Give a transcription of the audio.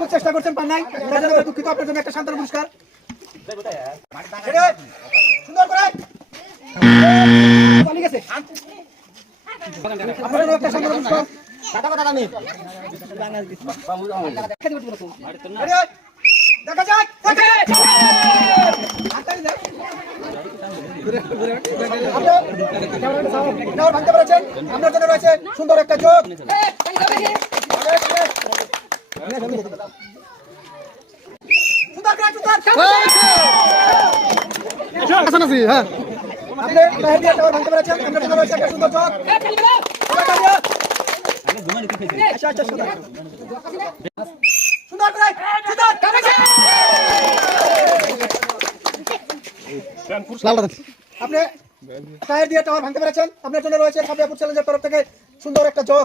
খুব চেষ্টা করছেন, পান নাই, দুঃখিত। আপনার জন্য একটা শান্তনা পুরস্কার। সুন্দর করে চালিয়ে গেছে। আপনার জন্য একটা শান্তনা পুরস্কার। দেখা যাক, ভাঙতে পেরেছেন। আপনার জন্য রয়েছে সুন্দর একটা যোগ। আপনি ভাঙতে পেরেছেন। আপনার জন্য রয়েছে একটা সুন্দর যোগ। সুন্দর করে আপনি টায়ার দিয়ে টাওয়ার ভাঙতে পেরেছেন। আপনার জন্য রয়েছে সাবিয়াপুর চ্যালেঞ্জের তরফ থেকে সুন্দর একটা যোগ।